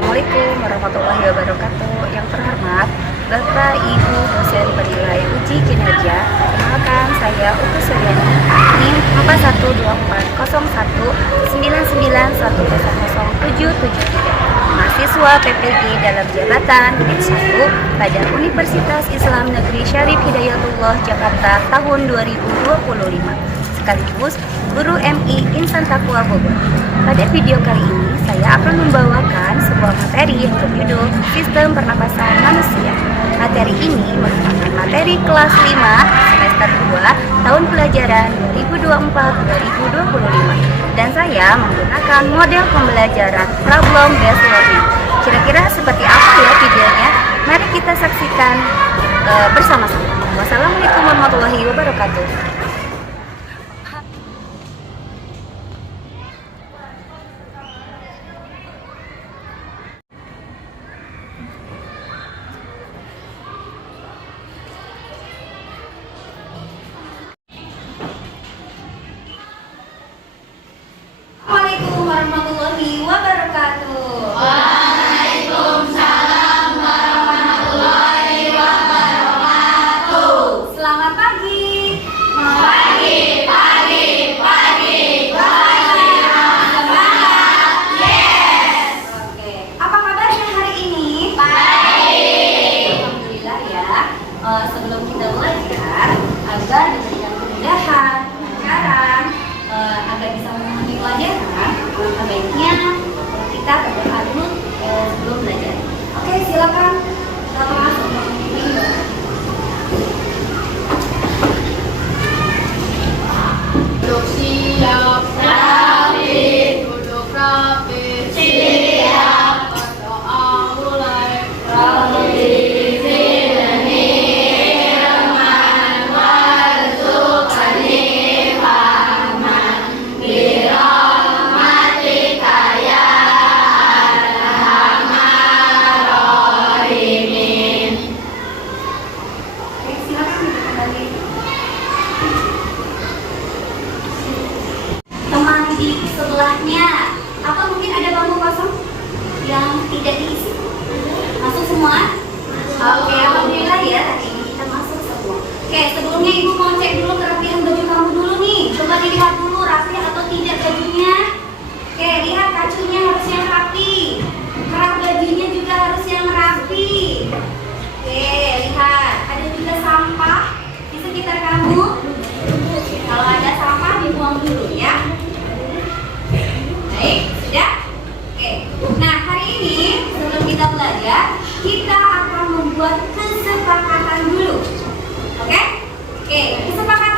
Assalamualaikum warahmatullahi wabarakatuh. Yang terhormat Bapak Ibu dosen penilai uji kinerja, perkenalkan saya Utu Suryani, NIM 41240199100773, mahasiswa PPG dalam jabatan grade 1 pada Universitas Islam Negeri Syarif Hidayatullah Jakarta tahun 2025, sekaligus Guru MI Insan Taqwa Bogor. Pada video kali ini saya akan membawakan sebuah materi yang berjudul Sistem Pernapasan Manusia. Materi ini merupakan materi kelas 5 semester 2 tahun pelajaran 2024-2025 dan saya menggunakan model pembelajaran problem based learning. Kira-kira seperti apa ya videonya? Mari kita saksikan bersama-sama. Wassalamualaikum warahmatullahi wabarakatuh. Assalamualaikum warahmatullahi wabarakatuh. Waalaikumsalam warahmatullahi wabarakatuh. Selamat pagi. Pagi. Semangat. Yes. Oke, apa kabarnya hari ini? Baik. Alhamdulillah ya. Sebelum kita belajar, agar diberikan kemudahan, lancaran, agar bisa memahami pelajaran, alangkah baiknya kita berdoa dulu sebelum belajar. Oke, silakan kita masuk. Duduk siap. Rapi. Duduk rapi. Siap. Berdoa mulai. Rapi. Teman di sebelahnya, apa mungkin ada bangku kosong yang tidak diisi? Masuk semua? Oke, alhamdulillah ya, hari ini kita masuk semua. Oke, sebelumnya ibu mau cek dulu kerapian baju kamu dulu nih. Coba dilihat dulu rapi atau tidak bajunya. Oke, lihat kacunya harus yang rapi, kerah bajunya juga harus yang rapi. Oke, lihat ada juga sampah di sekitar kamu. Kalau ada sampah dibuang dulu ya. Baik, sudah? Oke. Nah, hari ini sebelum kita belajar, kita akan membuat kesepakatan dulu. Oke? Oke, kesepakatan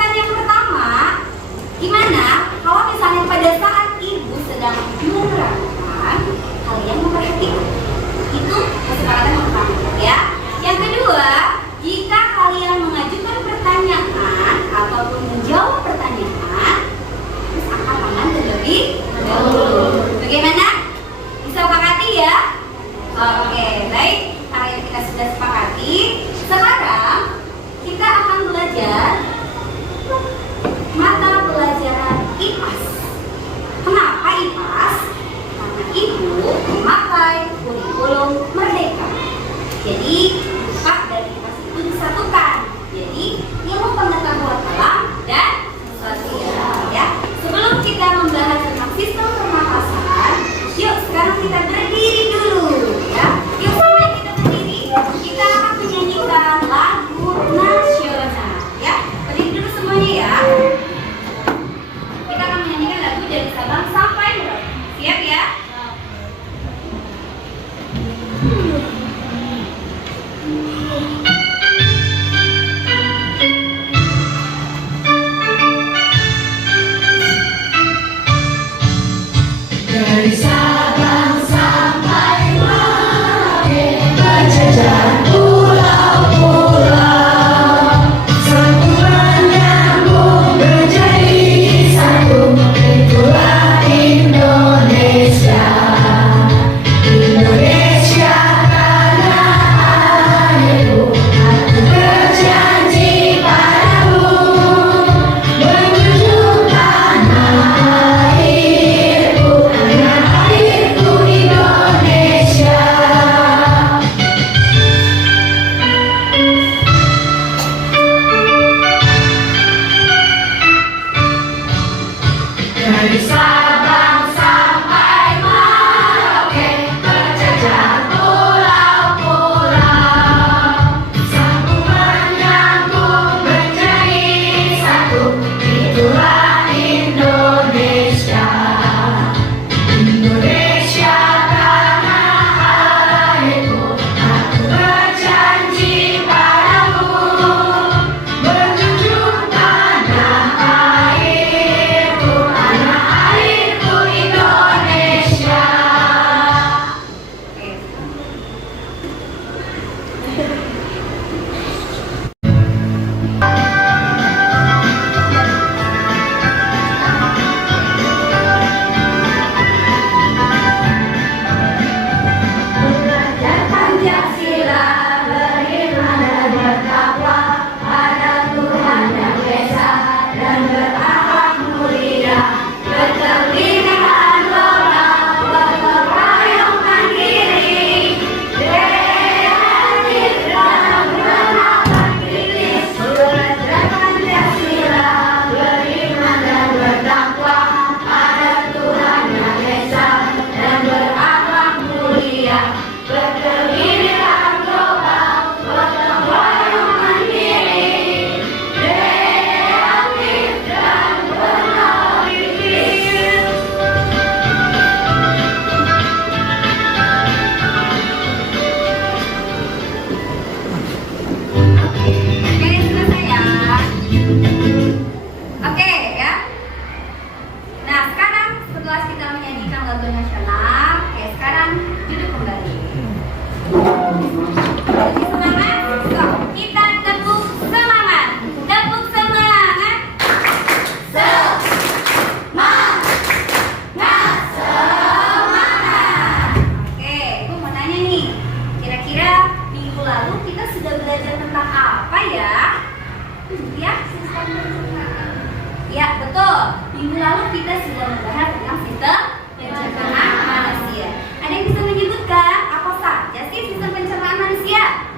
Betul. Minggu lalu kita sudah membahas tentang sistem pencernaan manusia. Ada yang bisa menyebutkan apa saja sih sistem pencernaan manusia?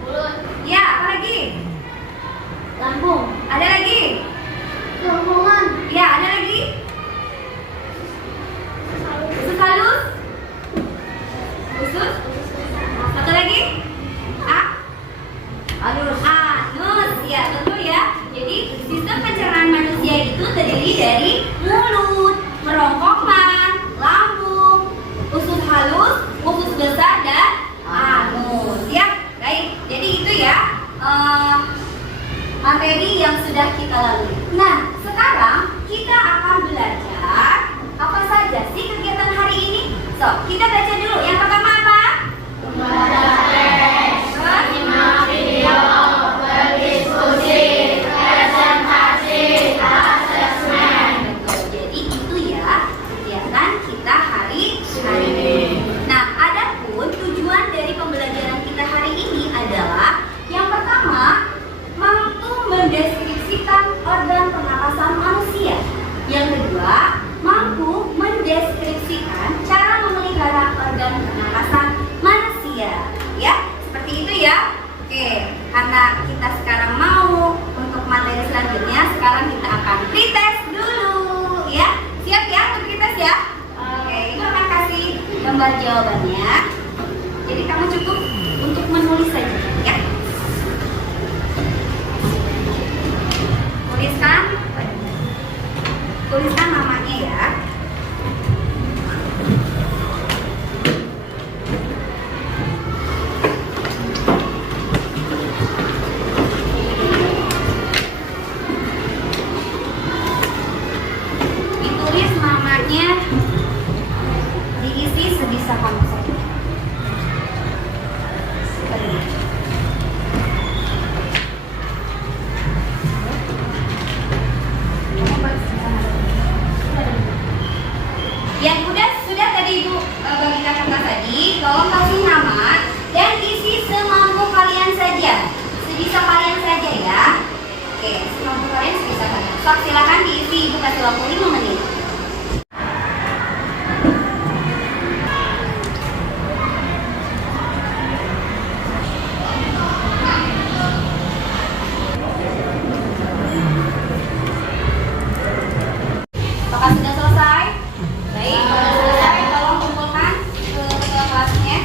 Mulut. Ya, apa lagi? Lambung. Ada lagi? Kerongkongan. Ya, ada lagi? Usus halus? Usus? Satu lagi? Anus. Anus, ya betul ya. Jadi sistem pencernaan manusia itu terdiri dari mulut, kerongkongan, lambung, usus halus, usus besar dan anus. Ya, baik. Jadi itu ya materi yang sudah kita lalui. Nah, sekarang kita akan belajar apa saja sih kegiatan hari ini. So, kita baca dulu. Yang pertama apa? Membaca teks, menyimak video, berdiskusi, presentasi, asesmen. Betul. Jadi itu ya kegiatan kita hari ini. Nah, adapun tujuan dari pembelajaran kita hari ini adalah yang pertama, mampu mendeskripsikan organ pernapasan manusia. Yang kedua, mampu mendeskripsikan cara memelihara organ pernapasan manusia. Ya, seperti itu ya. Oke, karena kita sekarang mau untuk materi selanjutnya, sekarang kita akan pretest dulu ya. Siap ya untuk pretest ya? Oke, ibu akan kasih gambar jawabannya. Jadi kamu cukup untuk menulis saja ya. Tuliskan namanya ya. Ditulis namanya, diisi sebisa kamu saja. Yang sudah tadi Ibu bagikan kertas tadi, tolong kasih nama dan isi semampu kalian saja, sebisa kalian saja ya. Oke, semampu kalian sebisa kalian. Sok, silakan diisi, Ibu kasih waktu 5 menit. Apakah sudah selesai? Baik, kalau sudah selesai, tolong kumpulkan ke kelasnya.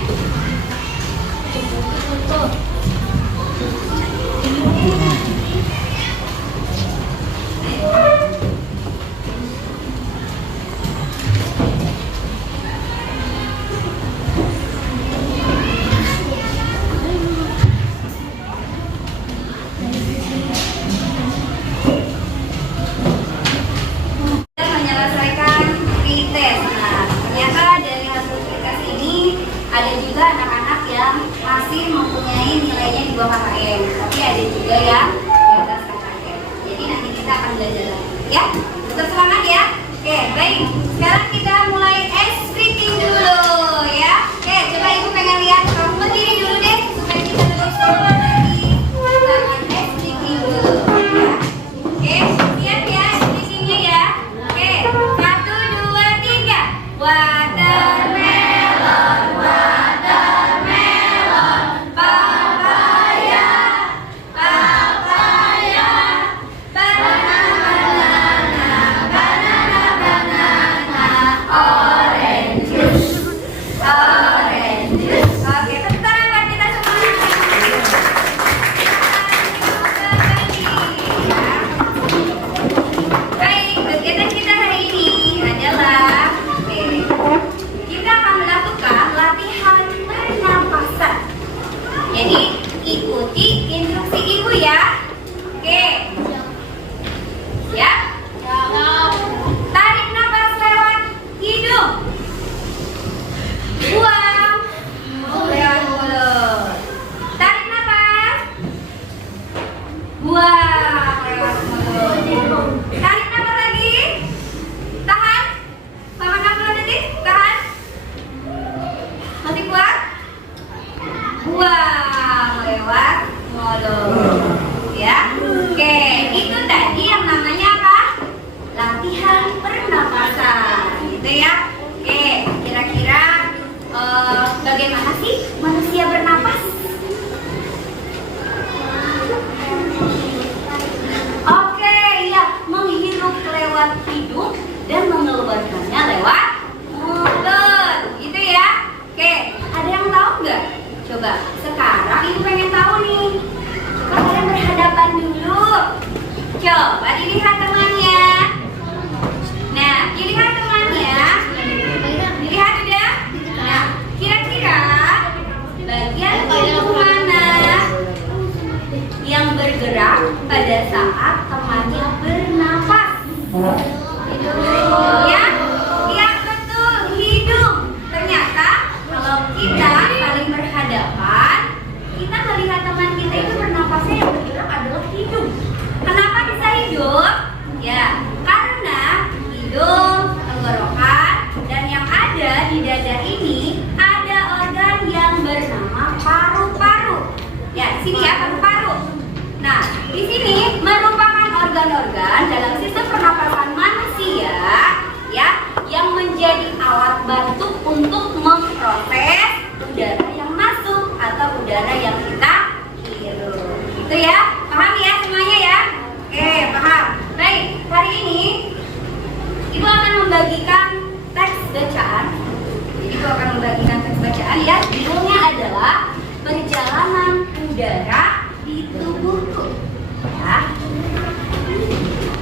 Kita menyelesaikan pretest. Nah, ternyata dari hasil pretest ini ada juga anak-anak yang masih mempunyai nilainya di bawah KKM, tapi ada juga yang di atas KKM. Jadi nanti kita akan belajar lagi, ya. Tetap semangat ya. Oke, baik. Sekarang kita mulai ice breaking dulu, ya. Oke, coba Ibu pengen lihat kamu berdiri dulu deh supaya kita lebih semangat lagi. Kita akan ice breaking dulu, ya. Oke, siap ya ice breakingnya ya. Oke, 1, 2, 3. Watermelon, watermelon, papaya, papaya, banana, Coba dilihat temannya. Nah, dilihat temannya. Dilihat udah? Nah, kira-kira bagian tubuh mana yang bergerak pada saat temannya bernafas? Ya, ya betul, hidung. Ternyata kalau kita saling berhadapan, kita melihat teman kita itu bernafasnya yang bergerak adalah hidung. Kenapa bisa hidup? Ya, karena hidung, tenggorokan, dan yang ada di dada ini ada organ yang bernama paru-paru. Ya, di sini ya paru-paru. Nah, di sini merupakan organ-organ dalam sistem pernapasan manusia ya yang menjadi alat bantu untuk memproses udara yang masuk atau udara yang kita hirup. Itu ya, paham ya semuanya ya? Oke, paham. Baik, hari ini Ibu akan membagikan teks bacaan. Jadi Ibu akan membagikan teks bacaan ya. Judulnya adalah Perjalanan Udara di Tubuhku. Ya.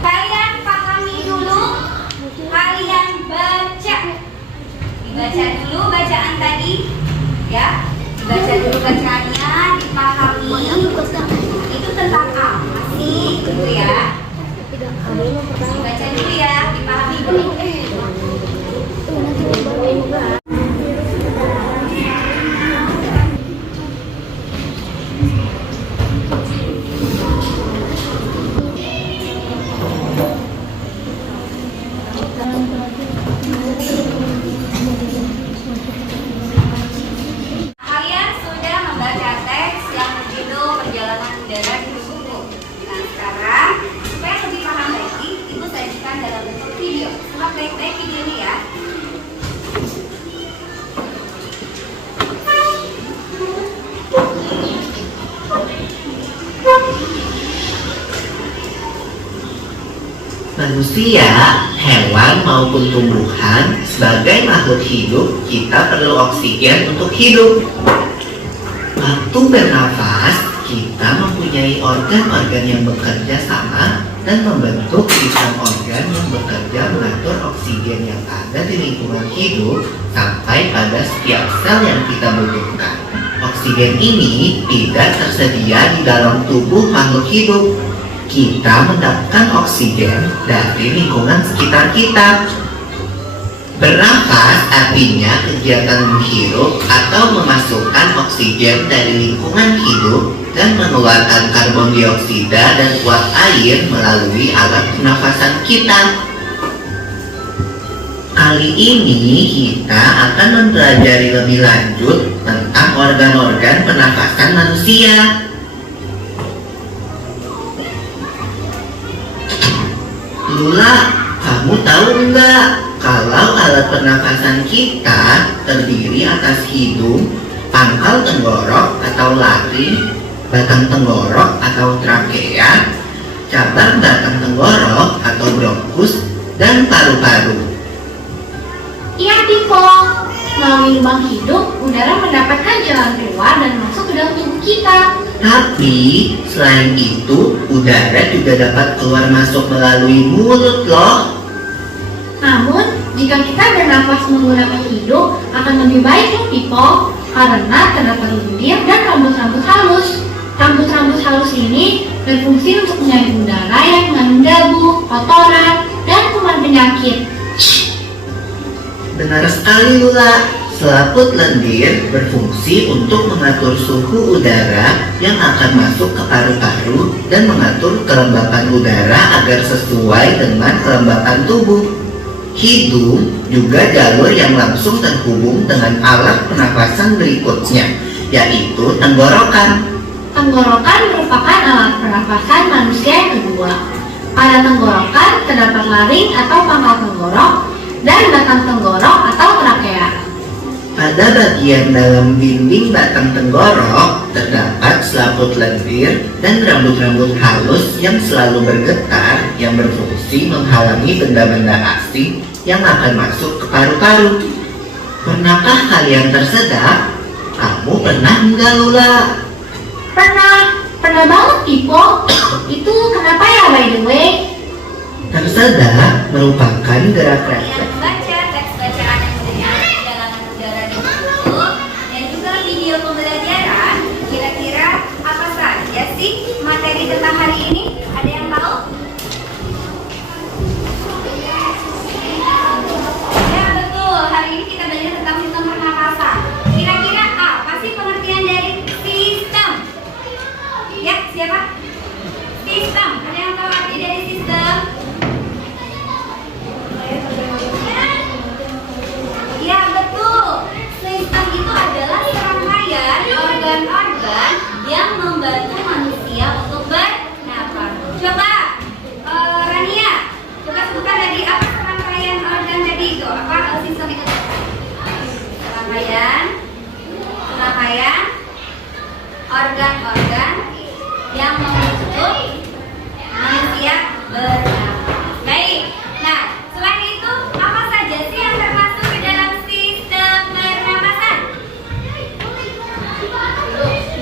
Kalian pahami dulu, kalian baca. Dibaca dulu bacaan tadi, ya. Dibaca dulu bacaannya, dipahami. Itu tentang apa sih, gitu ya? Dibaca dulu ya, dipahami dulu. Kalian sudah membaca teks yang berjudul Perjalanan Udara di Tubuhku. Nah sekarang, supaya lebih paham lagi, Ibu sajikan dalam bentuk video. Simak baik-baik video ini ya. Manusia, hewan maupun tumbuhan, sebagai makhluk hidup, kita perlu oksigen untuk hidup. Waktu bernafas, kita mempunyai organ-organ yang bekerja sama dan membentuk sistem organ yang bekerja mengatur oksigen yang ada di lingkungan hidup sampai pada setiap sel yang kita butuhkan. Oksigen ini tidak tersedia di dalam tubuh makhluk hidup. Kita mendapatkan oksigen dari lingkungan sekitar kita. Bernafas artinya kegiatan menghirup atau memasukkan oksigen dari lingkungan hidup dan mengeluarkan karbon dioksida dan uap air melalui alat pernafasan kita. Kali ini kita akan mempelajari lebih lanjut tentang organ-organ pernafasan manusia. Lula, kamu tahu enggak kalau alat pernafasan kita terdiri atas hidung, pangkal tenggorok atau laring, batang tenggorok atau trakea, cabang batang tenggorok atau bronkus, dan paru-paru. Iya, Pipo. Melalui lubang hidung, udara mendapatkan jalan keluar dan masuk ke dalam tubuh kita. Tapi selain itu, udara juga dapat keluar masuk melalui mulut loh. Namun, jika kita bernafas menggunakan hidung, akan lebih baik loh, Pipo. Karena terdapat lendir dan rambut-rambut halus. Rambut-rambut halus ini berfungsi untuk menyaring udara yang mengandung debu, kotoran, dan kuman penyakit. Benar sekali, Lula. Selaput lendir berfungsi untuk mengatur suhu udara yang akan masuk ke paru-paru dan mengatur kelembapan udara agar sesuai dengan kelembapan tubuh. Hidung juga jalur yang langsung terhubung dengan alat pernapasan berikutnya, yaitu tenggorokan. Tenggorokan merupakan alat pernapasan manusia yang kedua. Pada tenggorokan terdapat laring atau pangkal tenggorok dan batang tenggorok atau trakea. Pada bagian dalam dinding batang tenggorok terdapat selaput lendir dan rambut-rambut halus yang selalu bergetar yang berfungsi menghalangi benda-benda asing yang akan masuk ke paru-paru. Pernahkah kalian tersedak? Kamu pernah enggak, Lula? Pernah banget, Pipo. Itu kenapa ya, by the way? Musada merupakan gerak refleks. Kalian baca teks bacaan yang sudah di dalam udara di buku dan juga video pembelajaran. Kira-kira apa saja sih materi tentang hari ini? Ada yang tahu? Ya betul, hari ini kita belajar tentang sistem pernapasan. Kira-kira apa sih pengertian dari sistem? Ya, siapa? Sistem. Ada yang tahu arti dari sistem? Ya betul. Sistem itu adalah serangkaian organ-organ yang membantu manusia untuk bernapas. Coba, Rania, coba sebutkan tadi apa serangkaian organ tadi itu? Apa sistem itu? Serangkaian organ-organ yang membantu manusia bernapas. Baik. Nah, selain itu apa saja sih yang termasuk ke dalam sistem pernapasan?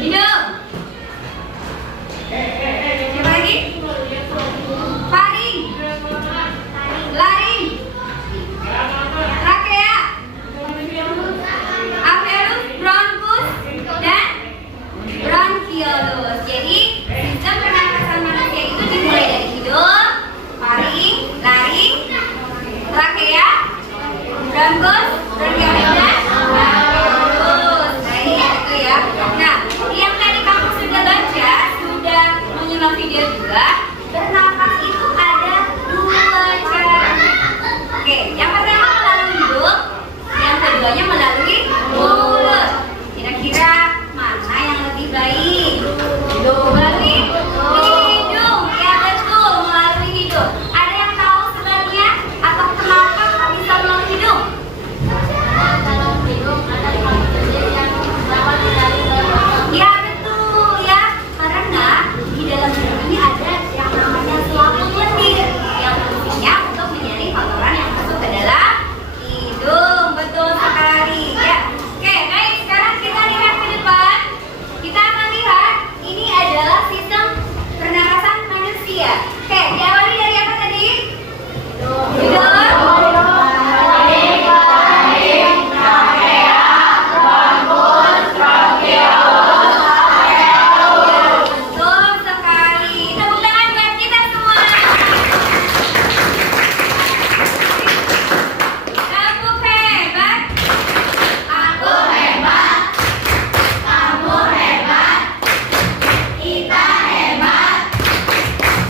Hidung. Siapa lagi? Faring. Laring. Trakea. Alveolus, bronkus, dan bronkiolus. Jadi sistem pernapasan manusia itu dimulai dari hidung, faring, laring, trakea, bronkus, bronkiolus, dan alveolus. Baik, itu ya. Nah, yang tadi kamu sudah baca, sudah menyimak video juga. Bernapas itu ada dua cara. Oke, yang pertama melalui hidung, yang keduanya melalui mulut. Kira-kira mana yang lebih baik? Melalui hidung. Ya betul, melalui hidung. Ada yang tahu sebabnya atau kenapa bisa melalui hidung? Ya betul ya, karena di dalam hidung ini ada yang namanya selaput lendir yang fungsinya untuk menyaring kotoran yang masuk ke dalam hidung. Betul sekali ya. Oke, baik, sekarang kita lihat ke depan. Kita akan lihat ini adalah sistem pernapasan manusia. Oke, diawali dari apa tadi? Hidung. Betul sekali. Tepuk tangan buat kita semua. Aku hebat. Aku hebat. Kamu hebat. Kita hebat.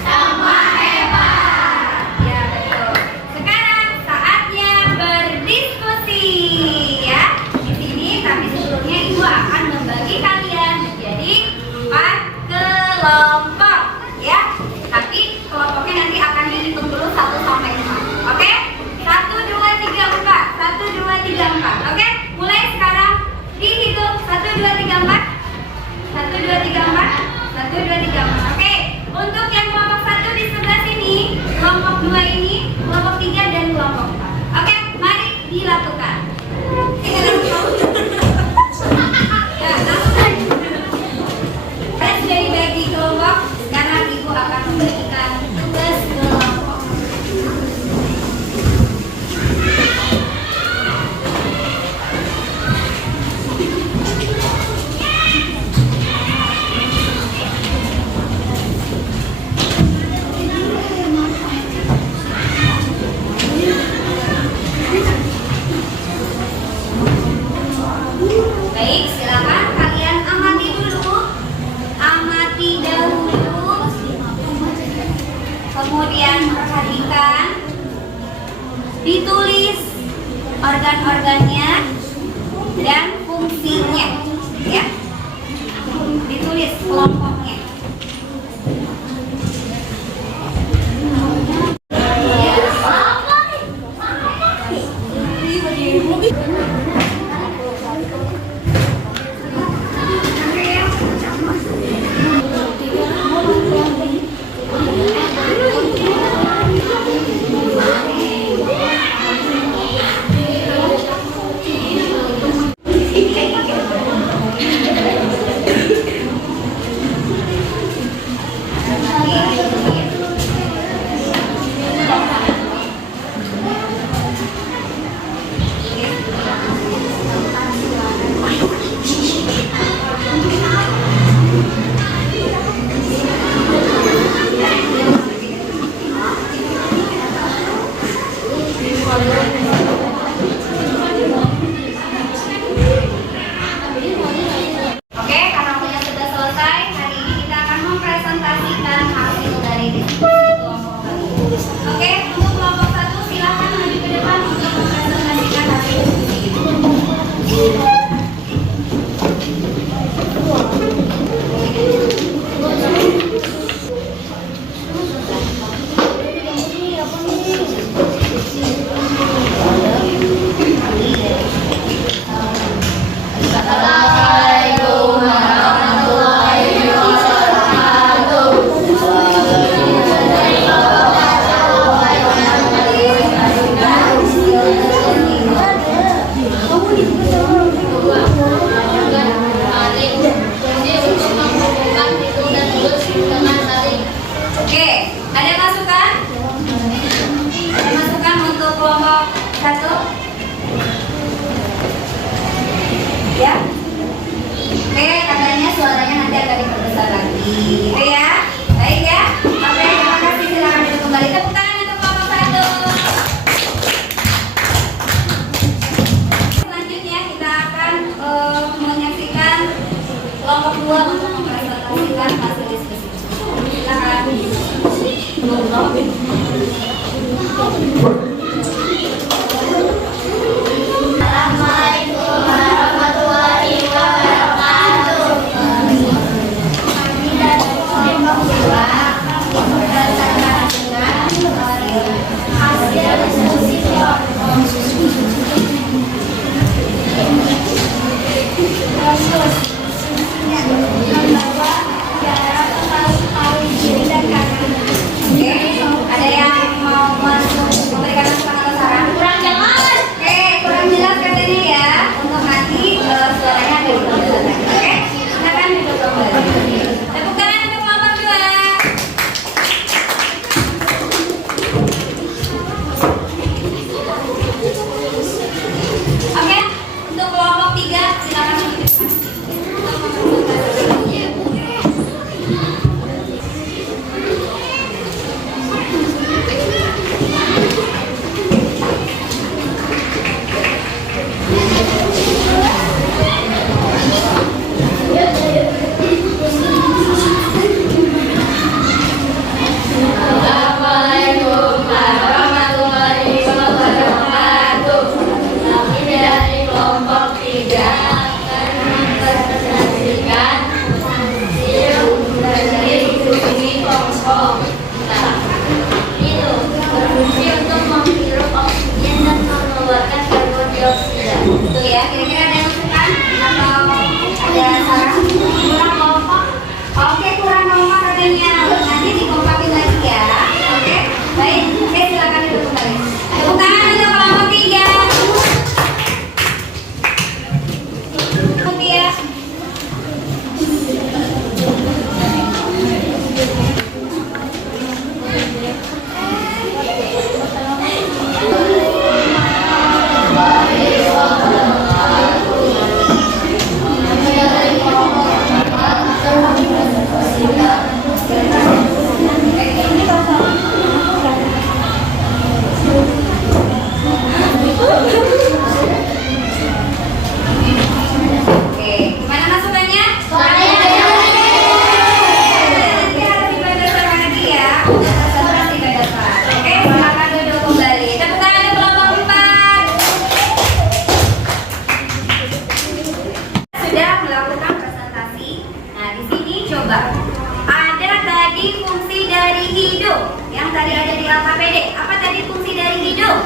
Semua hebat. Ya betul. Sekarang saatnya berdiskusi ya. Di sini tapi sebelumnya Ibu akan membagi kalian menjadi 4 kelompok ya. Tapi kelompoknya nanti akan dihitung dulu 1 sampai 5. Oke? 1 2 3 4. 1 2 3 4. Oke? Mulai sekarang dihitung 1 2 3 4. 1 2 3 4. 1 2 3 4. Oke. Untuk yang kelompok 1 di sebelah sini, kelompok 2 ini, kelompok 3 dan kelompok 4. Oke, mari dilakukan. Ya, langsung aja. Saya sudah dibagi kelompok, sekarang Ibu akan membagikan tugas kelompok. Baik, silakan kalian amati dulu. Amati dahulu. Kemudian perhatikan. Ditulis organ-organnya dan fungsinya, ya. Ditulis kelompoknya. Oke, ada masukan? Ada masukan untuk kelompok 1? Ya? Oke, katanya suaranya nanti akan diperbesar lagi. Oke ya? Baik ya? Oke, terima kasih. Silakan duduk kembali. Tepuk tangan untuk kelompok 1. Selanjutnya kita akan menyaksikan kelompok 2 untuk mempresentasikan hasil diskusi. Silakan. Assalamualaikum warahmatullahi wabarakatuh. Kami dari kelompok 2 mempresentasikan hasil diskusi kelompok. Oke, ada yang mau memberikan masukan atau saran? Kurang jelas. Oke, kurang jelas katanya ya. Untuk nanti suaranya akan diperbesar lagi. Oke, silakan duduk kembali. Tepuk tangan untuk kelompok 2. Oke, untuk kelompok 3 silakan menunjukkan. Assalamualaikum warahmatullahi wabarakatuh. Kami dari kelompok 3 akan mempresentasikan hasil dari diskusi kelompok. Itu berfungsi untuk menghirup oksigen dan mengeluarkan karbon dioksida. Itu ya, kira-kira ada masukan atau ada saran? Kurang kelompok? Oke, kurang kelompok katanya. Nanti dikompakin lagi ya. Oke, baik. Oke, silakan duduk kembali. Tepuk tangan untuk kelompok 3. Ya. Oke, gimana masukannya? Nanti harus dibaca lagi ya. Harus dibaca. Oke, silakan duduk kembali. Tepuk tangan untuk kelompok 4. Sudah melakukan presentasi. Nah, di sini coba. Ada tadi fungsi dari hidung yang tadi ada di LKPD. Apa tadi fungsi dari hidung?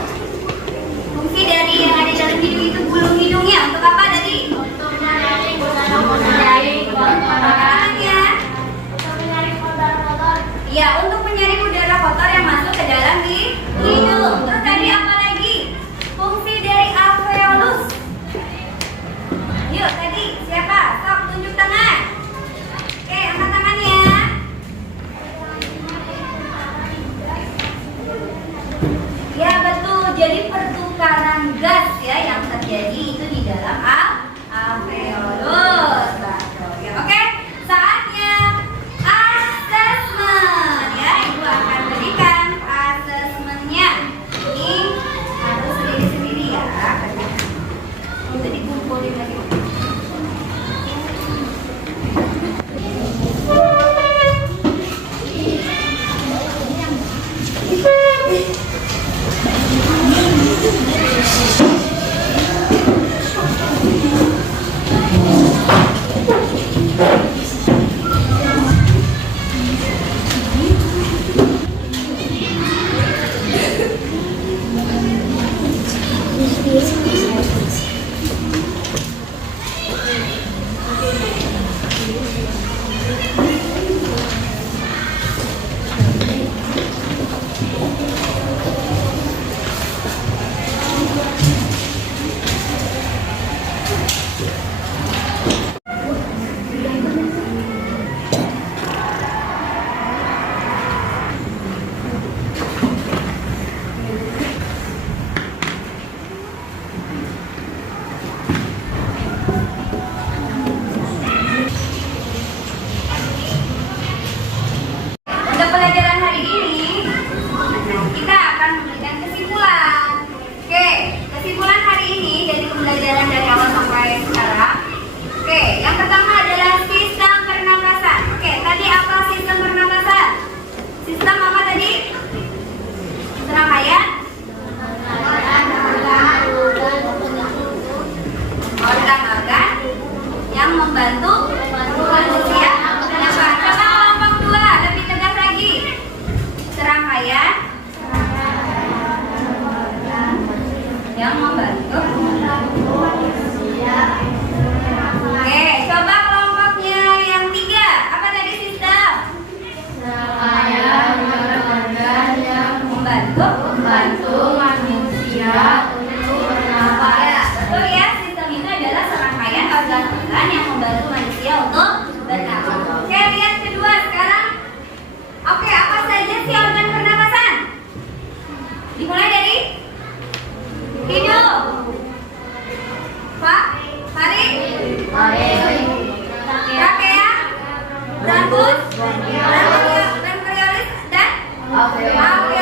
Fungsi dari yang ada dalam hidung itu bulung hidungnya untuk apa tadi? Untuk menyaring makanannya. Ya, untuk menyaring udara kotor yang masuk ke dalam di hidung. Terus tadi apa lagi? Fungsi dari alveolus. Yuk, tadi siapa? Stop, tunjuk tangan. Oke, angkat tangannya. Ya, betul. Jadi pertukaran gas ya yang terjadi itu di dalam alveolus. Betul. Oke, saatnya asesmen ya. Ibu akan berikan asesmennya. Ini harus sendiri-sendiri ya. Itu dikumpulin lagi. Serangkaian organ-organ yang membantu manusia bernafas. Coba kelompok 2 lebih tegas lagi. Serangkaian yang membantu. Oke, coba kelompoknya yang 3. Apa tadi sistem? Membantu manusia untuk bernafas. Ya, betul ya. Sistem itu adalah serangkaian organ-organ yang membantu manusia untuk bernafas. Oke, lihat kedua sekarang. Oke, apa saja sih organ pernapasan? Dimulai dari hidung. Pak, tarik. Trachea, bronkus, bronchiolis dan alveoli.